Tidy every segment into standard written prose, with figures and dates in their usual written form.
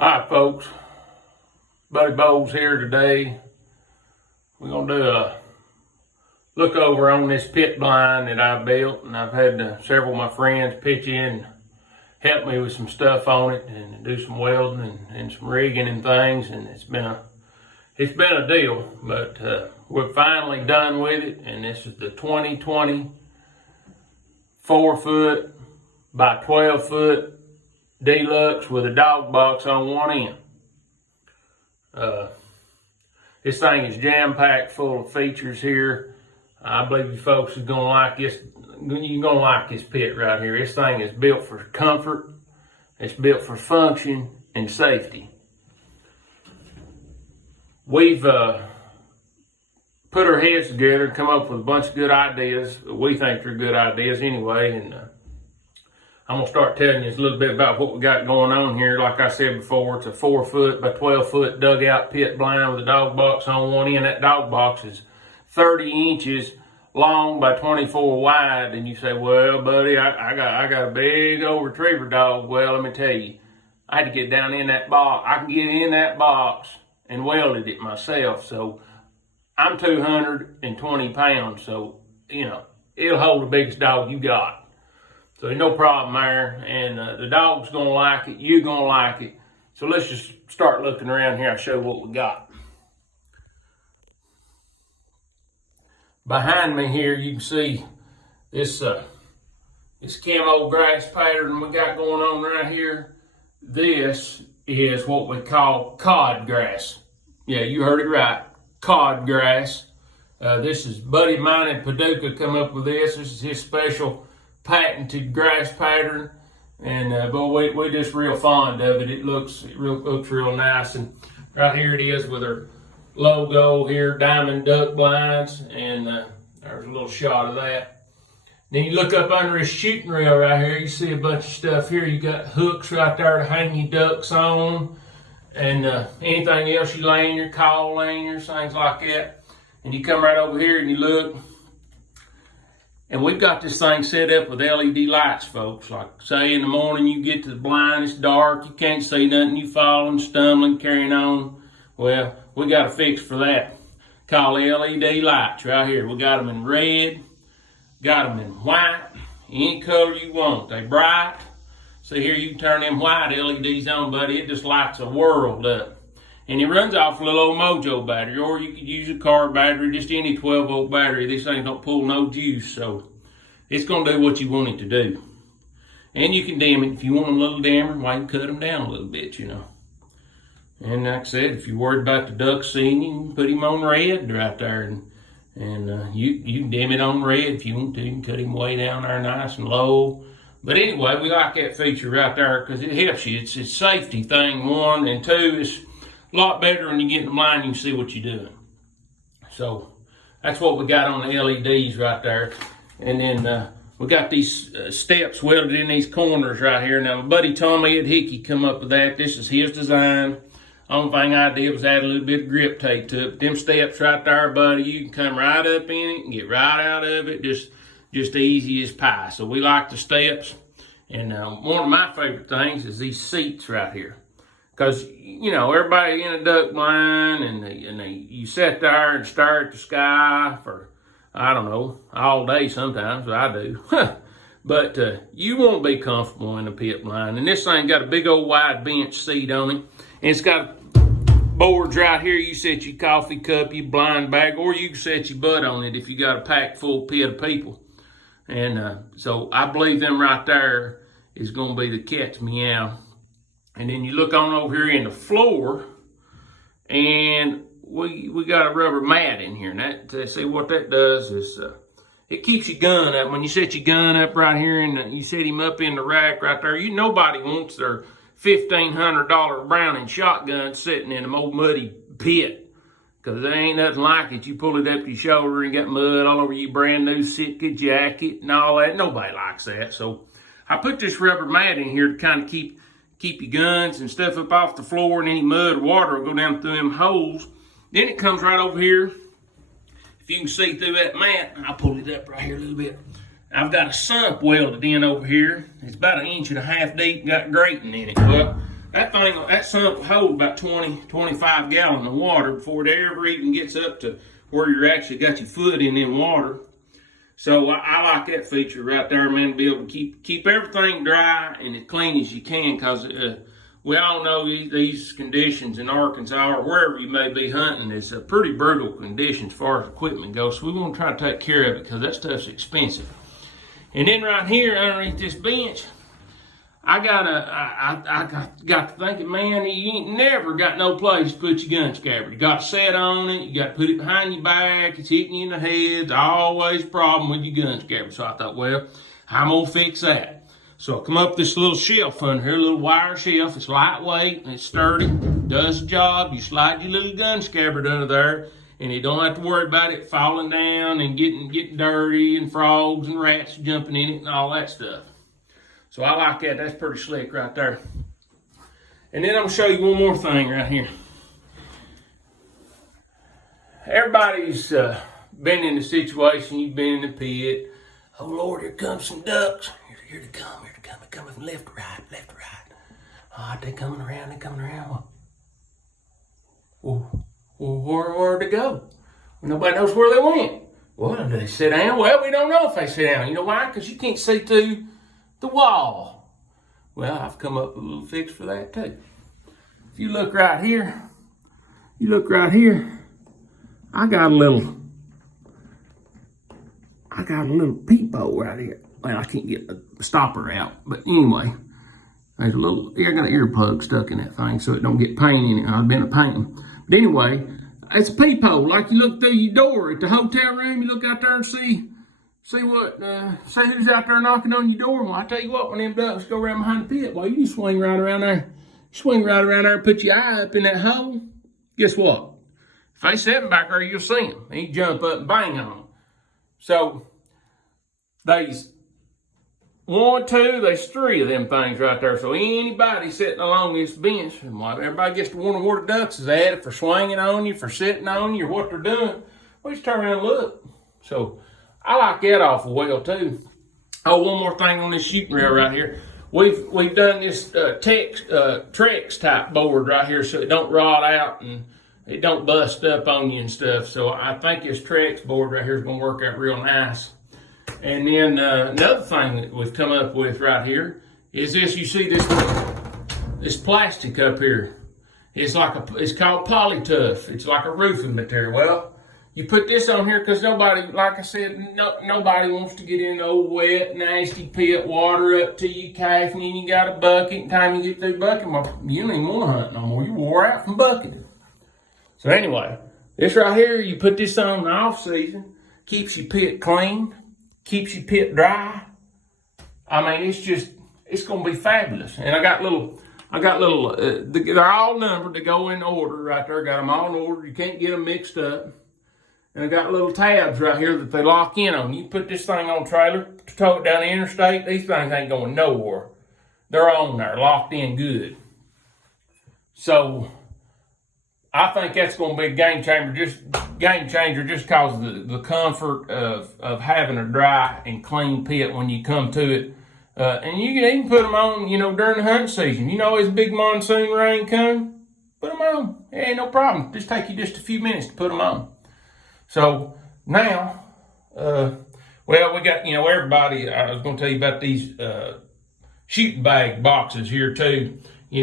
All right, folks. Buddy Bowles here today. We're going to do a look over on this pit blind that I built, and I've had several of my friends pitch in, help me with some stuff on it, and do some welding and some rigging and things, and it's been a deal, but we're finally done with it, and this is the 2020 4-foot by 12-foot deluxe with a dog box on one end. This thing is jam-packed full of features here. I believe you folks are gonna like this. You're gonna like this pit right here. This thing is built for comfort. It's built for function and safety. We've put our heads together and come up with a bunch of good ideas. We think they're good ideas anyway, and I'm gonna start telling you a little bit about what we got going on here. Like I said before, it's a 4-foot by 12-foot dugout pit blind with a dog box on one end. That dog box is 30 inches long by 24 wide. And you say, well, buddy, I got a big old retriever dog. Well, let me tell you, I had to get down in that box. I can get in that box and welded it myself. So I'm 220 pounds. So, you know, it'll hold the biggest dog you got. So there's no problem there, and the dog's gonna like it, you're gonna like it. So let's just start looking around here. I'll show you what we got. Behind me here, you can see this camo grass pattern we got going on right here. This is what we call cod grass. Yeah, you heard it right, cod grass. This is buddy of mine in Paducah come up with this. This is his special patented grass pattern, and but we're just real fond of it. It looks real nice, and right here it is with our logo here, diamond duck blinds, and there's a little shot of that. Then you look up under his shooting rail right here, you see a bunch of stuff here. You got hooks right there to hang your ducks on, and anything else you lanyard, call lanyards, things like that. And you come right over here and you look. And we've got this thing set up with LED lights, folks. Like, say in the morning you get to the blind, it's dark, you can't see nothing, you falling, stumbling, carrying on. Well, we got a fix for that. Called LED lights right here. We got them in red, got them in white, any color you want. They bright. See here, you can turn them white LEDs on, buddy. It just lights a world up. And it runs off a little old Mojo battery, or you could use a car battery, just any 12-volt battery. These things don't pull no juice, so it's going to do what you want it to do. And you can dim it. If you want them a little dimmer, well, you can cut them down a little bit, you know. And like I said, if you're worried about the ducks seeing you, you can put him on red right there. And you can dim it on red if you want to. You can cut him way down there nice and low. But anyway, we like that feature right there because it helps you. It's a safety thing, one. And two, it's a lot better when you get in the blind, you can see what you're doing. So that's what we got on the LEDs right there. And then we got these steps welded in these corners right here. Now, my buddy Tommy at Hickey come up with that. This is his design. Only thing I did was add a little bit of grip tape to it. But them steps right there, buddy, you can come right up in it and get right out of it. Just easy as pie. So we like the steps. And one of my favorite things is these seats right here. Because, you know, everybody in a duck blind, and you sit there and stare at the sky for, I don't know, all day sometimes, but I do. But you want to be comfortable in a pit blind. And this thing got a big old wide bench seat on it. And it's got boards right here. You set your coffee cup, your blind bag, or you can set your butt on it if you got a packed full pit of people. And so I believe them right there is going to be the cat's meow. And then you look on over here in the floor, and we got a rubber mat in here. And that, see what that does is it keeps your gun up. When you set your gun up right here and you set him up in the rack right there, nobody wants their $1,500 Browning shotgun sitting in an old muddy pit. Because there ain't nothing like it. You pull it up your shoulder and got mud all over your brand new Sitka jacket and all that. Nobody likes that. So I put this rubber mat in here to kind of keep your guns and stuff up off the floor, and any mud or water will go down through them holes. Then it comes right over here. If you can see through that mat, I'll pull it up right here a little bit. I've got a sump welded in over here. It's about 1.5 inches deep, got grating in it. Well, that sump will hold about 20, 25 gallons of water before it ever even gets up to where you're actually got your foot in them water. So I like that feature right there, man, to be able to keep everything dry and as clean as you can, because we all know these conditions in Arkansas or wherever you may be hunting, it's a pretty brutal condition as far as equipment goes. So we want to try to take care of it because that stuff's expensive. And then right here underneath this bench, I got to thinking, man, you ain't never got no place to put your gun scabbard. You got to set on it. You got to put it behind your back. It's hitting you in the head. It's always a problem with your gun scabbard. So I thought, well, I'm going to fix that. So I come up this little shelf under here, a little wire shelf. It's lightweight and it's sturdy. Does the job. You slide your little gun scabbard under there, and you don't have to worry about it falling down and getting dirty and frogs and rats jumping in it and all that stuff. So I like that. That's pretty slick right there. And then I'm going to show you one more thing right here. Everybody's been in the situation. You've been in the pit. Oh, Lord, here comes some ducks. Here they come. They're coming from left to right, left to right. Oh, they're coming around. Well, where'd they go? Well, nobody knows where they went. Well, did they sit down? Well, we don't know if they sit down. You know why? Because you can't see through the wall. Well, I've come up with a little fix for that too. If you look right here, I got a little peephole right here. Well, I can't get the stopper out, but anyway, there's a little, I got an earplug stuck in that thing so it don't get paint in it. I've been a painting. But anyway, it's a peephole. Like you look through your door at the hotel room, you look out there and see who's out there knocking on your door. Well, I tell you what, when them ducks go around behind the pit, well, you just swing right around there. And put your eye up in that hole. Guess what? If they sitting back there, you'll see them. And you jump up and bang on them. So, there's three of them things right there. So anybody sitting along this bench, everybody gets to wonder where the ducks is at, if they're swinging on you, for sitting on you, or what they're doing. Well, just turn around and look. So, I like that awful well too. Oh, one more thing on this shooting rail right here. We've done this Trex type board right here so it don't rot out and it don't bust up on you and stuff. So I think this Trex board right here is going to work out real nice. And then another thing that we've come up with right here is this. You see this plastic up here. It's called Polytuff. It's like a roofing material. Well, you put this on here because nobody, like I said, nobody wants to get in old wet, nasty pit water up to your calf, and then you got a bucket. And time you get through bucking, well, you don't even want to hunt no more. You wore out from bucking. So anyway, this right here, you put this on in the off season, keeps your pit clean, keeps your pit dry. I mean, it's going to be fabulous. And I got little, they're all numbered to go in order right there. Got them all in order. You can't get them mixed up. And I got little tabs right here that they lock in on. You put this thing on a trailer to tow it down the interstate, these things ain't going nowhere. They're on there, locked in good. So I think that's going to be a game changer just because of the comfort of having a dry and clean pit when you come to it. And you can even put them on, during the hunting season. It's big monsoon rain coming, put them on. It ain't no problem. Just take you just a few minutes to put them on. So now, we got, everybody, I was going to tell you about these shooting bag boxes here too. They've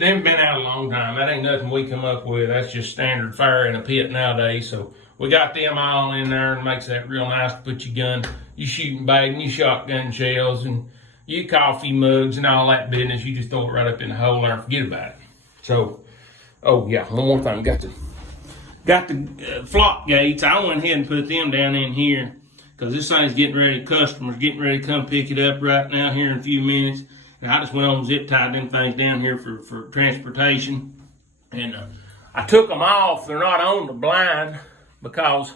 been out a long time. That ain't nothing we come up with. That's just standard fare in a pit nowadays. So we got them all in there and makes that real nice to put your gun, your shooting bag and your shotgun shells and your coffee mugs and all that business. You just throw it right up in the hole there and forget about it. So, oh yeah, one more thing. Got the flock gates. I went ahead and put them down in here because this thing's getting ready. Customers getting ready to come pick it up right now here in a few minutes. And I just went on and zip tied them things down here for transportation. And I took them off. They're not on the blind because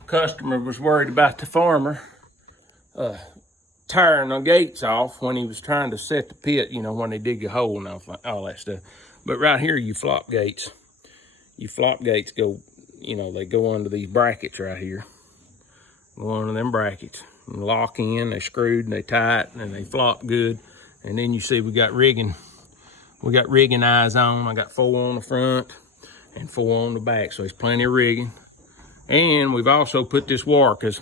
the customer was worried about the farmer tearing the gates off when he was trying to set the pit, when they dig a hole and all that stuff. But right here, you flop gates go, they go under these brackets right here. Go under them brackets and lock in. They're screwed and they tight and they flop good. And then you see we got rigging We got rigging eyes on. I got 4 on the front and 4 on the back, so there's plenty of rigging. And we've also put this wire, because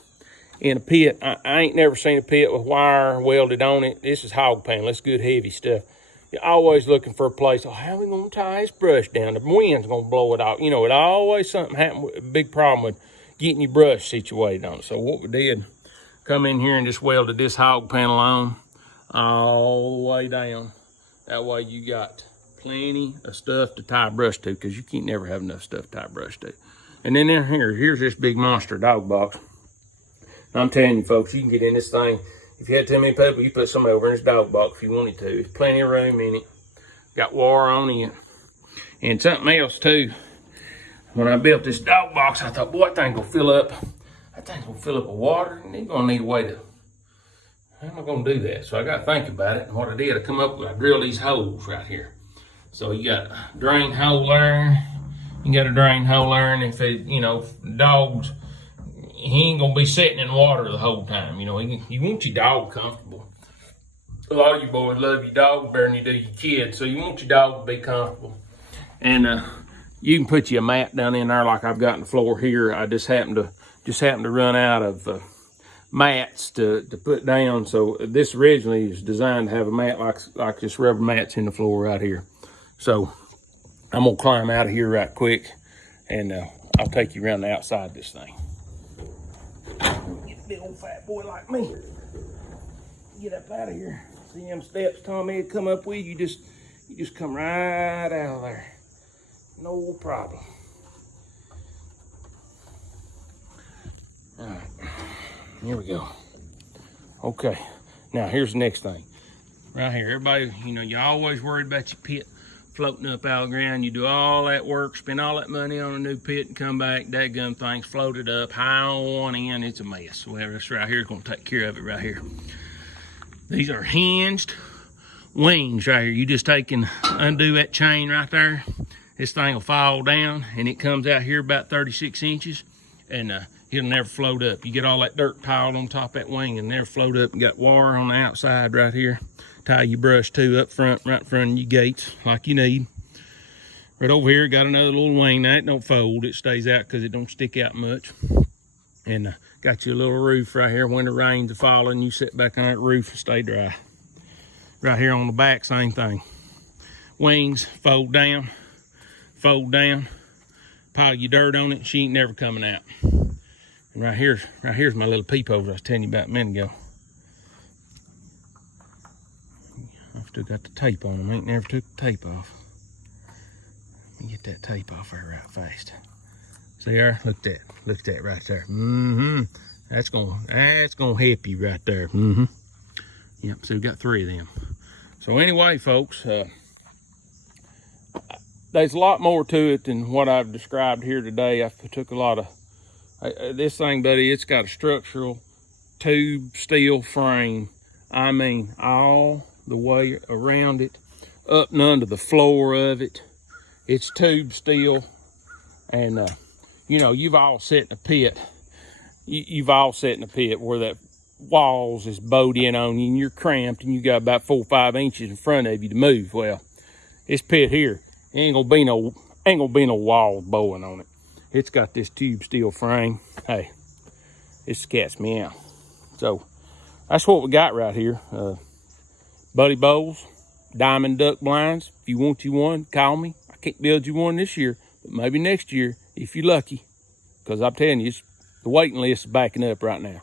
in a pit, I ain't never seen a pit with wire welded on it. This is hog panel. It's good heavy stuff. You're always looking for a place, oh, how are we gonna tie this brush down? The wind's gonna blow it off. You know, it always something happen, a big problem with getting your brush situated on it. So what we did, come in here and just welded this hog panel on all the way down. That way you got plenty of stuff to tie brush to, because you can't never have enough stuff to tie brush to. And then here's this big monster dog box. I'm telling you folks, you can get in this thing. If you had too many people, you put somebody over in this dog box if you wanted to. There's plenty of room in it. Got wire on it. And something else too, when I built this dog box, I thought, boy, that thing's gonna fill up. That thing's gonna fill up with water, and it's gonna need a way to, how am I gonna do that? So I gotta think about it. And what I did, I come up with, I drilled these holes right here. So you got a drain hole there. You got a drain hole there, and if it, you know, dogs, he ain't gonna be sitting in water the whole time. You know, you want your dog comfortable. A lot of you boys love your dog better than you do your kids, so you want your dog to be comfortable. And you can put you a mat down in there like I've got on the floor here. I just happened to run out of mats to put down. So this originally is designed to have a mat like this rubber mats in the floor right here. So I'm gonna climb out of here right quick, and I'll take you around the outside of this thing. Get a big old fat boy like me. Get up out of here. See them steps Tommy had come up with? You just come right out of there. No problem. All right, here we go. Okay, now here's the next thing. Right here, everybody, you know, you always worried about your pit floating up out of the ground. You do all that work, spend all that money on a new pit, and come back, that gun thing's floated up high on one end. It's a mess. Well, this right here is gonna take care of it right here. These are hinged wings right here. You just take and undo that chain right there. This thing will fall down, and it comes out here about 36 inches, and it'll never float up. You get all that dirt piled on top of that wing and never float up. You got wire on the outside right here. Tie your brush to up front, right in front of your gates like you need. Right over here, got another little wing. Now it don't fold, it stays out because it don't stick out much. And got you a little roof right here. When the rains are falling, you sit back on that roof and stay dry. Right here on the back, same thing. Wings fold down, pile your dirt on it, she ain't never coming out. And right here's my little peepholes I was telling you about a minute ago. I've still got the tape on them. Ain't never took the tape off. Let me get that tape off there right fast. See there? Look at that right there. That's gonna help you right there. Yep. So we got 3 of them. So anyway, folks, there's a lot more to it than what I've described here today. I took a lot of this thing, buddy. It's got a structural tube steel frame. I mean, all the way around it, up and under the floor of it. It's tube steel, and you know, you've all sat in a pit. You've all sat in a pit where that walls is bowed in on you, and you're cramped, and you got about 4 or 5 inches in front of you to move. Well, this pit here ain't gonna be no walls bowing on it. It's got this tube steel frame. Hey, it scares me out. So that's what we got right here. Buddy Bowles, diamond duck blinds. If you want you one, call me. I can't build you one this year, but maybe next year if you're lucky. Because I'm telling you, the waiting list is backing up right now.